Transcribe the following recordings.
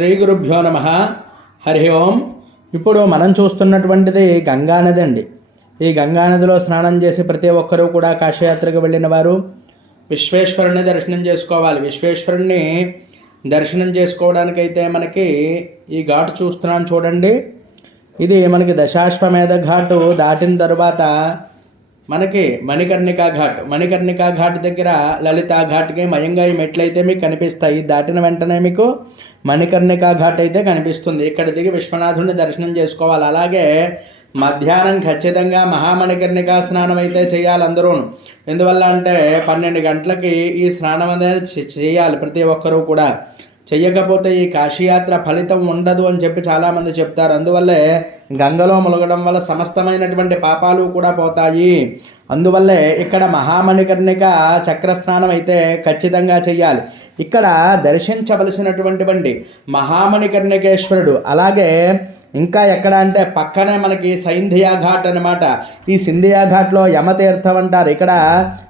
శ్రీ గురుభ్యో నమ. హరి ఓం. ఇప్పుడు మనం చూస్తున్నటువంటిది గంగానది అండి. ఈ గంగానదిలో స్నానం చేసి ప్రతి ఒక్కరూ కూడా కాశయాత్రకు వెళ్ళిన వారు విశ్వేశ్వరుని దర్శనం చేసుకోవాలి. విశ్వేశ్వరుణ్ణి దర్శనం చేసుకోవడానికైతే మనకి ఈ ఘాటు చూస్తున్నాం చూడండి. ఇది మనకి దశాశ్వమేధ ఘాటు దాటిన తర్వాత మనకి మణికర్ణికా ఘాట్ మణికర్ణికా ఘాట్ దగ్గర లలితా ఘాట్కి మయంగా ఈ మెట్లయితే మీకు కనిపిస్తాయి. దాటిన వెంటనే మీకు మణికర్ణికా ఘాట్ అయితే కనిపిస్తుంది. ఇక్కడ దిగి విశ్వనాథుని దర్శనం చేసుకోవాలి. అలాగే మధ్యాహ్నం ఖచ్చితంగా మహామణికర్ణికా స్నానం అయితే చేయాలి అందరూ. ఎందువల్ల అంటే పన్నెండు గంటలకి ఈ స్నానం అనేది చేయాలి ప్రతి ఒక్కరూ కూడా. చెయ్యకపోతే ఈ కాశీయాత్ర ఫలితం ఉండదు అని చెప్పి చాలామంది చెప్తారు. అందువల్లే గంగలో ములగడం వల్ల సమస్తమైనటువంటి పాపాలు కూడా పోతాయి. అందువల్లే ఇక్కడ మహామణికర్ణిక చక్రస్నానం అయితే ఖచ్చితంగా చేయాలి ఇక్కడ దర్శించవలసినటువంటి బండి మహామణికర్ణికేశ్వరుడు. అలాగే ఇంకా ఎక్కడ అంటే పక్కనే మనకి సైంధియా ఘాట్ అనమాట ఈ సింధియా ఘాట్లో యమతీర్థం అంటారు. ఇక్కడ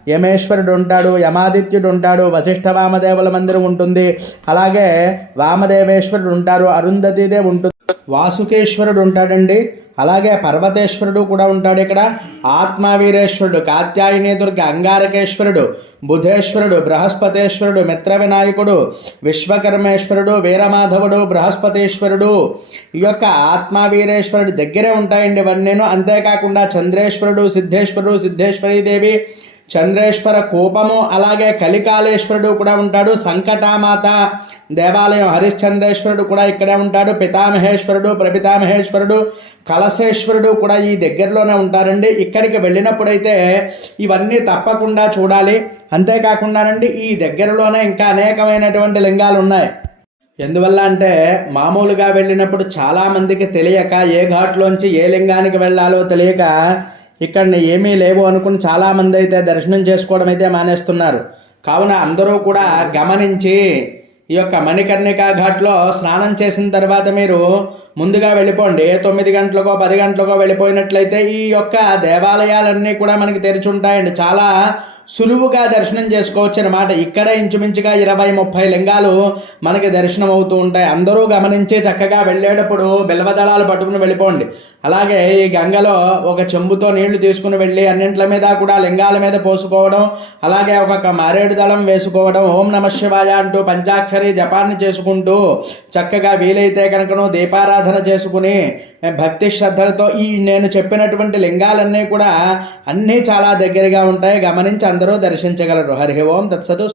యమేశ్వరుడు ఉంటాడు యమాదిత్యుడు ఉంటాడు వశిష్ఠ వామదేవుల మందిరం ఉంటుంది. అలాగే వామదేవేశ్వరుడు ఉంటారు అరుంధతిదే ఉంటుంది. వాసుకేశ్వరుడు ఉంటాడండి. అలాగే పర్వతేశ్వరుడు కూడా ఉంటాడు ఇక్కడ. ఆత్మవీరేశ్వరుడు కాత్యాయని దుర్గ అంగారకేశ్వరుడు బుధేశ్వరుడు బృహస్పతేశ్వరుడు మిత్ర వినాయకుడు విశ్వకర్మేశ్వరుడు వీరమాధవుడు బృహస్పతేశ్వరుడు. ఈ యొక్క ఆత్మవీరేశ్వరుడు దగ్గరే ఉంటాయండి ఇవన్నీ అంతేకాకుండా చంద్రేశ్వరుడు సిద్ధేశ్వరుడు సిద్ధేశ్వరీదేవి చంద్రేశ్వర కోపము అలాగే కలికాలేశ్వరుడు కూడా ఉంటాడు సంకటామాత దేవాలయం హరిశ్చంద్రేశ్వరుడు కూడా ఇక్కడే ఉంటాడు పితామహేశ్వరుడు ప్రపితామహేశ్వరుడు కలశేశ్వరుడు కూడా ఈ దగ్గరలోనే ఉంటారండి. ఇక్కడికి వెళ్ళినప్పుడైతే ఇవన్నీ తప్పకుండా చూడాలి. అంతేకాకుండానండి ఈ దగ్గరలోనే ఇంకా అనేకమైనటువంటి లింగాలు ఉన్నాయి. ఎందువల్ల అంటే మామూలుగా వెళ్ళినప్పుడు చాలామందికి తెలియక ఏ ఘాట్లోంచి ఏ లింగానికి వెళ్ళాలో తెలియక ఇక్కడ ఏమీ లేవు అనుకుని చాలామంది అయితే దర్శనం చేసుకోవడం అయితే మానేస్తున్నారు. కావున అందరూ కూడా గమనించి ఈ యొక్క మణికర్ణికా ఘాట్లో స్నానం చేసిన తర్వాత మీరు ముందుగా వెళ్ళిపోండి. తొమ్మిది గంటలకో పది గంటలకో వెళ్ళిపోయినట్లయితే ఈ యొక్క దేవాలయాలన్నీ కూడా మనకి తెరిచి ఉంటాయండి. చాలా సులువుగా దర్శనం చేసుకోవచ్చు అనమాట ఇక్కడే ఇంచుమించుగా ఇరవై ముప్పై లింగాలు మనకి దర్శనం అవుతూ ఉంటాయి. అందరూ గమనించి చక్కగా వెళ్ళేటప్పుడు బిల్వదళాలు పట్టుకుని వెళ్ళిపోండి. అలాగే ఈ గంగలో ఒక చెంబుతో నీళ్ళు తీసుకుని వెళ్ళి అన్నింటి మీద కూడా లింగాల మీద పోసుకోవడం అలాగే ఒక మారేడు దళం వేసుకోవడం ఓం నమ శివాయ అంటూ పంచాక్షరి జపాన్ని చేసుకుంటూ చక్కగా వీలైతే కనుకను దీపారాధన చేసుకుని భక్తి శ్రద్ధలతో ఈ నేను చెప్పినటువంటి లింగాలన్నీ కూడా అన్నీ చాలా దగ్గరగా ఉంటాయి. గమనించి అందరూ దర్శించగలరు. హరి ఓం తత్సతు